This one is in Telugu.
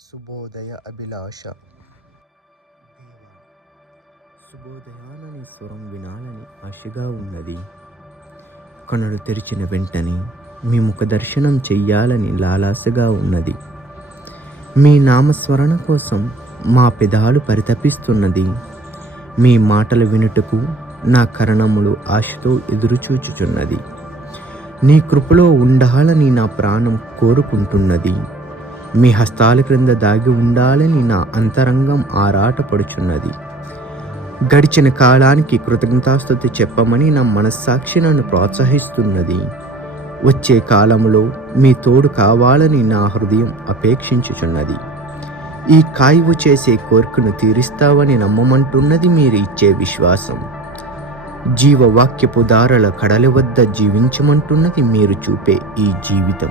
శుభోదయ అభిలాష. దేవా, శుభోదయానని స్వరం వినాలని ఆశగా ఉన్నది. కనులు తెరిచిన వెంటనే మీ ముఖ దర్శనం చెయ్యాలని లాలాసగా ఉన్నది. మీ నామస్మరణ కోసం మా పెదాలు పరితపిస్తున్నది. మీ మాటలు వినుటకు నా కరణములు ఆశతో ఎదురుచూచుచున్నది. నీ కృపలో ఉండాలని నా ప్రాణం కోరుకుంటున్నది. మీ హస్తాల క్రింద దాగి ఉండాలని నా అంతరంగం ఆరాటపడుచున్నది. గడిచిన కాలానికి కృతజ్ఞతాస్తుతి చెప్పమని నా మనస్సాక్షి నన్ను ప్రోత్సహిస్తున్నది. వచ్చే కాలంలో మీ తోడు కావాలని నా హృదయం అపేక్షించుచున్నది. ఈ కాయువు చేసే కోరికను తీరుస్తావని నమ్మమంటున్నది మీరు ఇచ్చే విశ్వాసం. జీవవాక్యపు దారుల కడలి వద్ద జీవించమంటున్నది మీరు చూపే ఈ జీవితం.